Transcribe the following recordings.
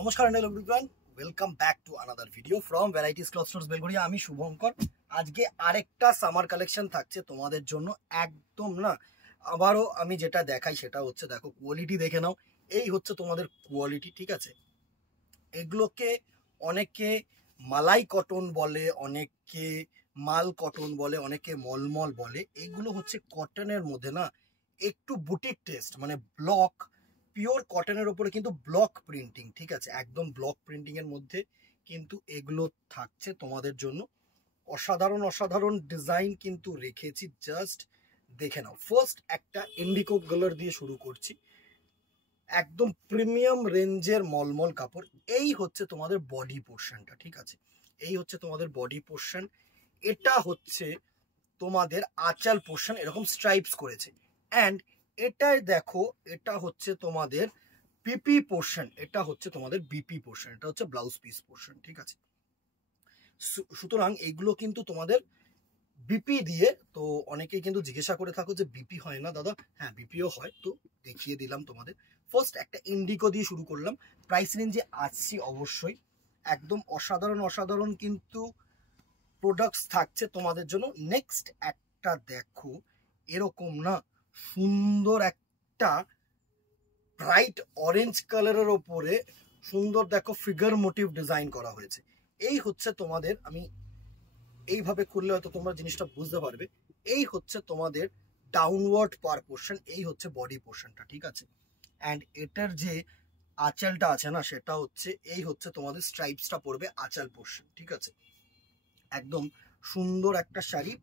নমস্কার and hello everyone, welcome back to another video from varieties cloth stores Belgharia. আমি শুভঙ্কর। আজকে আরেকটা সামার কালেকশন থাকছে তোমাদের জন্য। একদম না, আবারও আমি যেটা দেখাই সেটা হচ্ছে, দেখো কোয়ালিটি দেখে নাও। এই হচ্ছে তোমাদের কোয়ালিটি, ঠিক আছে। এগুলোকে অনেকে মালাই কটন বলে, অনেকে মাল কটন বলে, অনেকে মলমল বলে। এগুলো হচ্ছে কটনের মধ্যে না একটু বুটিক টেস্ট, মানে ব্লক পিওর কটনের উপরে কিন্তু ব্লক প্রিন্টিং, ঠিক আছে। একদম ব্লক প্রিন্টিং এর মধ্যে কিন্তু এগুলো থাকছে তোমাদের জন্য। অসাধারণ অসাধারণ ডিজাইন কিন্তু রেখেছি, জাস্ট দেখে নাও। ফার্স্ট একটা ইন্ডিগো কালার দিয়ে শুরু করছি, একদম প্রিমিয়াম রেঞ্জের মলমল কাপড়। এই হচ্ছে তোমাদের বডি পোর্শনটা, ঠিক আছে। এই হচ্ছে তোমাদের বডি পোর্শন। এটা হচ্ছে তোমাদের আঁচল পোর্শন, এরকম স্ট্রাইপস করেছে। অ্যান্ড এটাই দেখো, এটা হচ্ছে তোমাদের বিপি পোর্শন, এটা হচ্ছে তোমাদের বিপি পোর্শন, এটা হচ্ছে ব্লাউজ পিস পোর্শন, ঠিক আছে। সুতরাং এগুলো কিন্তু তোমাদের বিপি দিয়ে। তো অনেকেই কিন্তু জিজ্ঞাসা করে থাকো যে বিপি হয় না দাদা। হ্যাঁ, বিপিও হয়, তো দেখিয়ে দিলাম তোমাদের। ফার্স্ট একটা ইন্ডিগো দিয়ে শুরু করলাম। প্রাইস রেঞ্জে আসছি অবশ্যই। একদম অসাধারণ অসাধারণ কিন্তু প্রোডাক্টস থাকছে তোমাদের জন্য। নেক্সট একটা দেখো, এরকম না সুন্দর একটা ব্রাইট অরেঞ্জ কালারের ওপরে সুন্দর দেখো ফিগার মোটিভ ডিজাইন করা হয়েছে। এই হচ্ছে তোমাদের, আমি এইভাবে খুললে হয়তো তোমরা জিনিসটা বুঝতে পারবে। এই হচ্ছে তোমাদের ডাউনওয়ার্ড পার পোর্শন, এই হচ্ছে বডি পোর্শনটা, ঠিক আছে। অ্যান্ড এটার যে আঁচলটা আছে না, সেটা হচ্ছে এই হচ্ছে তোমাদের স্ট্রাইপসটা পড়বে আঁচল পোর্শন, ঠিক আছে। একদম সুন্দর একটা শাড়ি।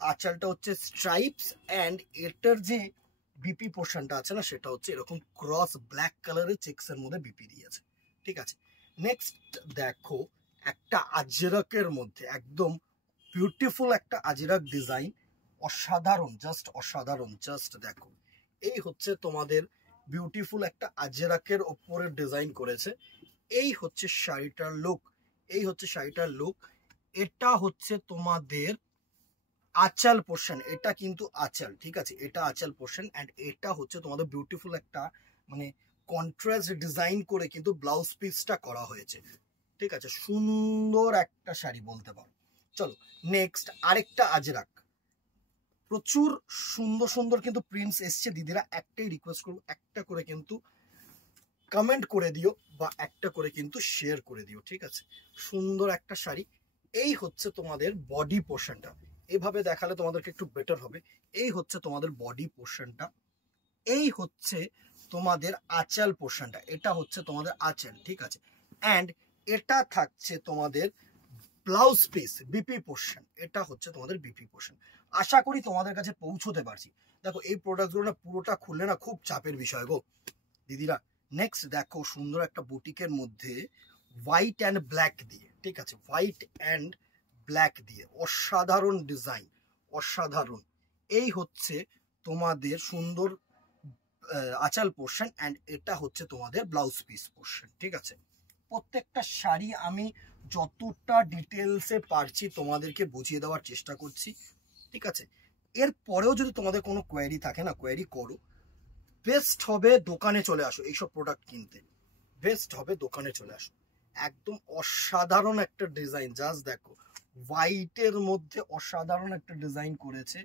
আঁচলটা হচ্ছে স্ট্রাইপস, অ্যান্ড এটার যে বিপি পোর্শনটা আছে না, সেটা হচ্ছে এরকম ক্রস ব্ল্যাক কালারের চেক্সের মধ্যে বিপি দিয়েছে, ঠিক আছে। নেক্সট দেখো একটা আজরাকের মধ্যে একদম বিউটিফুল একটা আজরাক ডিজাইন, অসাধারণ, জাস্ট অসাধারণ। জাস্ট দেখো, এই হচ্ছে তোমাদের বিউটিফুল একটা আজরাকের ওপরে ডিজাইন করেছে। এই হচ্ছে শাড়িটার লুক, এই হচ্ছে শাড়িটার লুক। এটা হচ্ছে তোমাদের আঁচল পোর্শন, এটা কিন্তু আঁচল, ঠিক আছে। এটা আঁচল পোর্শন, অ্যান্ড এটা হচ্ছে তোমাদের বিউটিফুল একটা মানে কন্ট্রাস্ট ডিজাইন করে কিন্তু ব্লাউজ পিসটা করা হয়েছে, ঠিক আছে। সুন্দর একটা শাড়ি বলতে পারো। চলো নেক্সট আরেকটা আজরাক। প্রচুর সুন্দর সুন্দর কিন্তু প্রিন্টস এসছে। দিদিরা একটাই রিকোয়েস্ট করবো, একটা করে কিন্তু কমেন্ট করে দিও বা একটা করে কিন্তু শেয়ার করে দিও, ঠিক আছে। সুন্দর একটা শাড়ি। এই হচ্ছে তোমাদের বডি পোর্শনটা, এভাবে দেখালে তোমাদেরকে একটু বেটার হবে। এই হচ্ছে তোমাদের বডি পোর্শনটা। এই হচ্ছে তোমাদের আঁচল পোর্শনটা, এটা হচ্ছে তোমাদের আঁচল, ঠিক আছে। অ্যান্ড এটা থাকছে তোমাদের ব্লাউজ পিস বিপি পোর্শন, এটা হচ্ছে তোমাদের বিপি পোর্শন। আশা করি তোমাদের কাছে পৌঁছতে পারছি। দেখো এই প্রোডাক্টগুলো না পুরোটা খুললে না খুব চাপের বিষয় গো দিদিরা। নেক্সট দেখো সুন্দর একটা বুটিকের মধ্যে হোয়াইট অ্যান্ড ব্ল্যাক দিয়ে, ঠিক আছে, হোয়াইট অ্যান্ড ব্ল্যাক দিয়ে অসাধারণ ডিজাইন, অসাধারণ। এই হচ্ছে তোমাদের সুন্দর আঁচল পোর্শন, অ্যান্ড এটা হচ্ছে তোমাদের ব্লাউজ পিস পোর্শন, ঠিক আছে। প্রত্যেকটা শাড়ি আমি যতটা ডিটেলসে পারছি তোমাদেরকে বুঝিয়ে দেওয়ার চেষ্টা করছি, ঠিক আছে। এরপরেও যদি তোমাদের কোনো কোয়ারি থাকে না, কোয়ারি করো। বেস্ট হবে দোকানে চলে আসো এইসব প্রোডাক্ট কিনতে, বেস্ট হবে দোকানে চলে আসো। একদম অসাধারণ একটা ডিজাইন, জাস্ট দেখো হোয়াইটের মধ্যে অসাধারণ একটা ডিজাইন করেছে।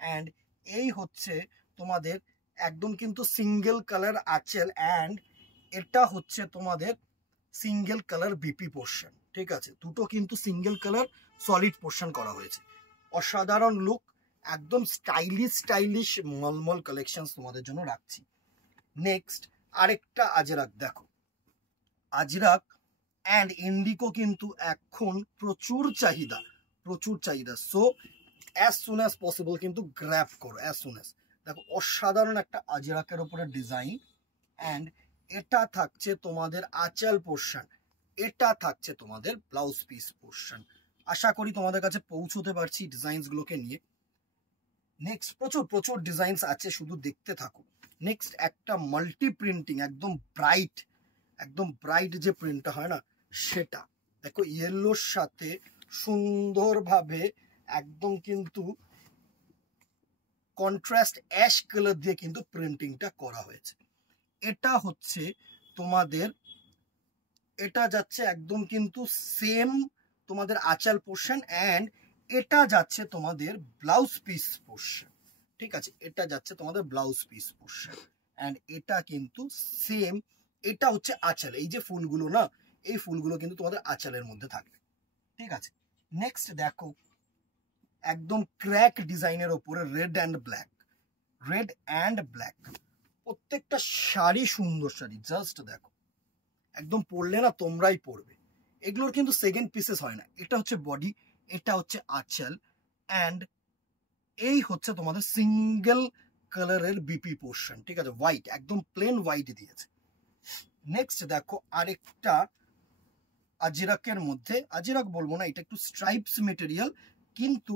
অ্যান্ড এই হচ্ছে তোমাদের একদম কিন্তু সিঙ্গেল কালার আঁচল, অ্যান্ড এটা হচ্ছে তোমাদের সিঙ্গেল কালার বিপি পোর্শন, ঠিক আছে। দুটো কিন্তু সিঙ্গেল কালার সলিড পোর্শন করা হয়েছে। অসাধারণ লুক, একদম স্টাইলিশ স্টাইলিশ মলমল কালেকশন তোমাদের জন্য রাখছি। নেক্সট আরেকটা আজরাক দেখো, আজরাক অ্যান্ড ইন্ডিগো কিন্তু এখন প্রচুর চাহিদা, প্রচুর চাহিদা। So as soon as possible কিন্তু গ্র্যাব করো, অ্যাজ সুন অ্যাজ। দেখো অসাধারণ একটা আজরাকের উপরে ডিজাইন, অ্যান্ড এটা থাকছে তোমাদের আঁচল পোর্শন, এটা থাকছে তোমাদের ব্লাউজ পিস পোর্শন। আশা করি তোমাদের কাছে পৌঁছতে পারছি ডিজাইনসগুলোকে নিয়ে। নেক্সট প্রচুর প্রচুর ডিজাইনস আছে, শুধু দেখতে থাকো। নেক্সট একটা মাল্টি প্রিন্টিং, একদম ব্রাইট, একদম ব্রাইট যে প্রিন্টটা হয় না, সেটা দেখো ইয়েলোর সাথে সুন্দরভাবে একদম কিন্তু কন্ট্রাস্ট অ্যাশ কালার দিয়ে কিন্তু প্রিন্টিংটা করা হয়েছে। এটা হচ্ছে তোমাদের এটা যাচ্ছে একদম কিন্তু সেম তোমাদের আঁচল পোর্শন, অ্যান্ড এটা যাচ্ছে তোমাদের ব্লাউজ পিস পোর্শন। ঠিক আছে, এটা যাচ্ছে তোমাদের ব্লাউজ পিস পোর্শন, অ্যান্ড এটা কিন্তু সেম, এটা হচ্ছে আঁচল। এই যে ফুলগুলো না, এই ফুলগুলো কিন্তু তোমাদের আঁচলের মধ্যে থাকবে। ঠিক আছে, নেক্সট দেখো একদম ক্র্যাক ডিজাইনের ওপরে red and black, red and black, প্রত্যেকটা শাড়ি সুন্দর শাড়ি। জাস্ট দেখো, একদম পরলে না তোমরাই পরবে। এগুলোর কিন্তু সেকেন্ড পিসেস হয় না। এটা হচ্ছে বডি, এটা হচ্ছে আঁচল, অ্যান্ড এই হচ্ছে তোমাদের সিঙ্গেল কালারের বিপি পোর্শন। ঠিক আছে, হোয়াইট, একদম প্লেন হোয়াইট দিয়েছে। নেক্সট দেখো আরেকটা আজরাকের মধ্যে, আজরাক বলবো না, এটা একটু স্ট্রাইপস মেটেরিয়াল, কিন্তু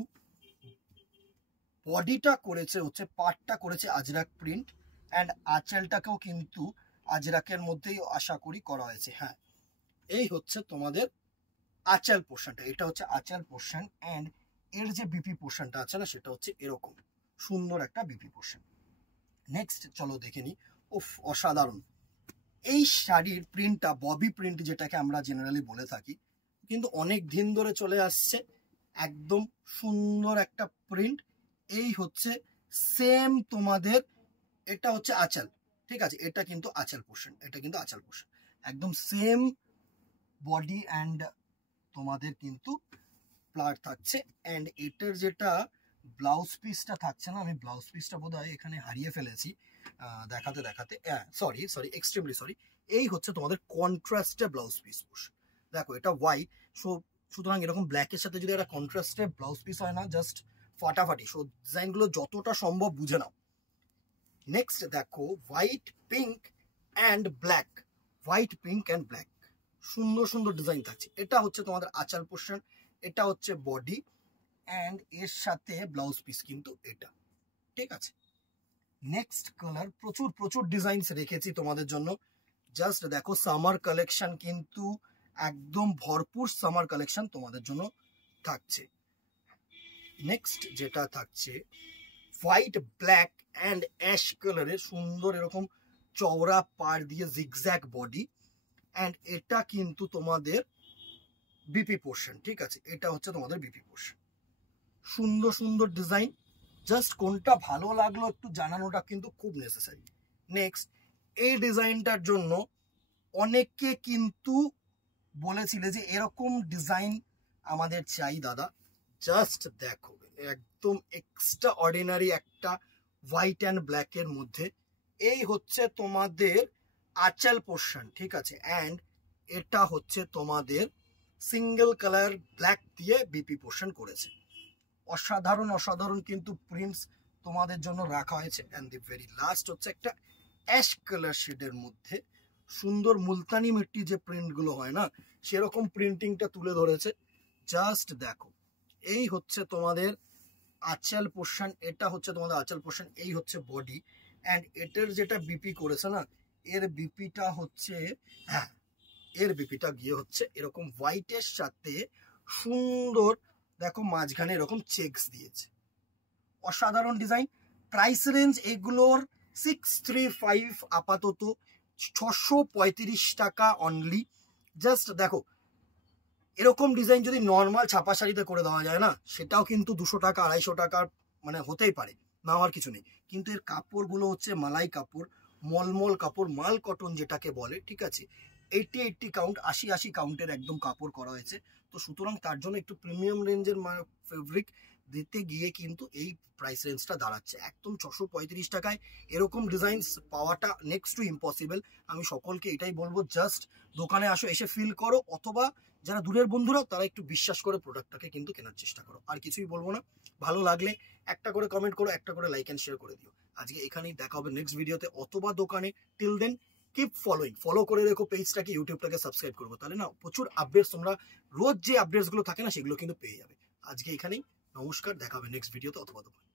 বডিটা করেছে হচ্ছে, পার্টটা করেছে আজরাক প্রিন্ট, অ্যান্ড আঁচলটাকেও কিন্তু আজরাকের মধ্যেই আশা করি করা হয়েছে। হ্যাঁ, এই হচ্ছে তোমাদের আঁচল পোর্শনটা, এটা হচ্ছে আঁচল পোর্শন, অ্যান্ড এর যে বিপি পোর্শনটা আছে না, সেটা হচ্ছে এরকম সুন্দর একটা বিপি পোর্শন। নেক্সট চলো দেখে নি। উফ, অসাধারণ এই শাড়ির প্রিন্টটা, ববি প্রিন্ট যেটাকে আমরা জেনারেলি বলে থাকি, কিন্তু অনেক দিন ধরে চলে আসছে। একদম সুন্দর একটা প্রিন্ট। এই হচ্ছে সেম তোমাদের, এটা হচ্ছে আঁচল। ঠিক আছে, এটা কিন্তু আঁচল পোর্শন, এটা কিন্তু আঁচল পোর্শন, একদম সেম বডি অ্যান্ড তোমাদের কিন্তু প্লাট থাকছে। অ্যান্ড এটার যেটা ব্লাউজ পিসটা থাকছে না, আমি ব্লাউজ পিসটা বোধহয় এখানে হারিয়ে ফেলেছি দেখাতে দেখাতে, সরি সরি, এক্সট্রিমলি সরি। এই হচ্ছে তোমাদের কন্ট্রাস্টে ব্লাউজ পিস পোর্শন। দেখো এটা হোয়াইট, সুতরাং এরকম ব্ল্যাকের সাথে যদি একটা কন্ট্রাস্টে ব্লাউজ পিস হয় না, জাস্ট ফাটাফাটি। সো ডিজাইনগুলো যতটা সম্ভব বুঝে নাও। নেক্সট দেখো white, pink and black, white, pink and black, সুন্দর সুন্দর ডিজাইন থাকছে। এটা হচ্ছে তোমাদের আঁচল পোর্শন, এটা হচ্ছে বডি, অ্যান্ড এর সাথে ব্লাউজ পিস কিন্তু এটা। ঠিক আছে, নেক্সট কালার, প্রচুর প্রচুর ডিজাইনস রেখেছি তোমাদের জন্য। জাস্ট দেখো, সামার কালেকশন কিন্তু একদম ভরপুর সামার কালেকশন তোমাদের জন্য থাকছে। নেক্সট যেটা থাকছে হোয়াইট, ব্ল্যাক অ্যান্ড অ্যাশ কালারের সুন্দর এরকম চওড়া পাড় দিয়ে জিগজ্যাগ বডি, অ্যান্ড এটা কিন্তু তোমাদের বিপি পোর্শন। ঠিক আছে, এটা হচ্ছে তোমাদের বিপি পোর্শন। সুন্দর সুন্দর ডিজাইন, জাস্ট কোনটা ভালো লাগলো একটু জানানোটা কিন্তু খুব নেসেসারি। নেক্সট, এই ডিজাইনটার জন্য অনেকে কিন্তু বলেছিলে যে এরকম ডিজাইন আমাদের চাই দাদা। জাস্ট দেখো, একদম এক্সট্রা অর্ডিনারি একটা হোয়াইট অ্যান্ড ব্ল্যাকের মধ্যে, এই হচ্ছে তোমাদের আঁচল পোর্শন। ঠিক আছে, অ্যান্ড এটা হচ্ছে তোমাদের সিঙ্গেল কালার ব্ল্যাক দিয়ে বিপি পোর্শন করেছে। অসাধারণ অসাধারণ কিন্তু প্রিন্টস তোমাদের জন্য রাখা হয়েছে। অ্যান্ড দি ভেরি লাস্ট হচ্ছে একটা অ্যাশ কালার শেডের মধ্যে সুন্দর মুলতানি মিট্টি যে প্রিন্টগুলো হয় না, সেরকম প্রিন্টিংটা তুলে ধরেছে। জাস্ট দেখো, এই হচ্ছে তোমাদের আঁচল পোর্শন, এটা হচ্ছে তোমাদের আঁচল পোর্শন, এই হচ্ছে বডি, অ্যান্ড এটার যেটা বিপি করেছে না, এর বিপিটা হচ্ছে, হ্যাঁ, এর বিপিটা গিয়ে হচ্ছে এরকম হোয়াইটের সাথে সুন্দর, দেখো মাঝখানে এরকম চেকস দিয়েছে। অসাধারণ ডিজাইন। প্রাইস রেঞ্জ এগুলোর 635, আপাতত 635 টাকা অনলি। জাস্ট দেখো, এরকম ডিজাইন যদি নর্মাল ছাপা শাড়িতে করে দেওয়া যায় না, সেটাও কিন্তু 200 টাকা 250 টাকার মানে হতেই পারে, না হওয়ার কিছু নেই। কিন্তু এর কাপড়গুলো হচ্ছে মালাই কাপড়, মলমল কাপড়, মাল কটন যেটাকে বলে। ঠিক আছে, 80 কাউন্ট, 80 কাউন্টের একদম কাপড় করা হয়েছে। তো সুতরাং তার জন্য একটু প্রিমিয়াম রেঞ্জের ফেব্রিক দিতে গিয়ে কিন্তু এই প্রাইস রেঞ্জটা দাঁড়াচ্ছে। একদম 635 টাকায় এরকম ডিজাইনস পাওয়াটা নেক্সট টু ইম্পসিবল। আমি সকলকে এটাই বলবো, জাস্ট দোকানে আসো, এসে ফিল করো, অথবা যারা দূরের বন্ধুরা তারা একটু বিশ্বাস করে প্রোডাক্টটাকে কিন্তু কেনার চেষ্টা করো। আর কিছুই বলবো না। ভালো লাগলে একটা করে কমেন্ট করো, একটা করে লাইক অ্যান্ড শেয়ার করে দিও। আজকে এখানেই দেখা হবে নেক্সট ভিডিওতে অথবা দোকানে। Till then keep following, follow করে রেখো পেজটাকে, ইউটিউবটাকে সাবস্ক্রাইব করবো, তাহলে না প্রচুর আপডেটস, তোমরা রোজ যে আপডেটসগুলো থাকে না সেগুলো কিন্তু পেয়ে যাবে। আজকে এখানেই, নমস্কার, দেখা হবে নেক্সট ভিডিওতে অথবা দোকানে।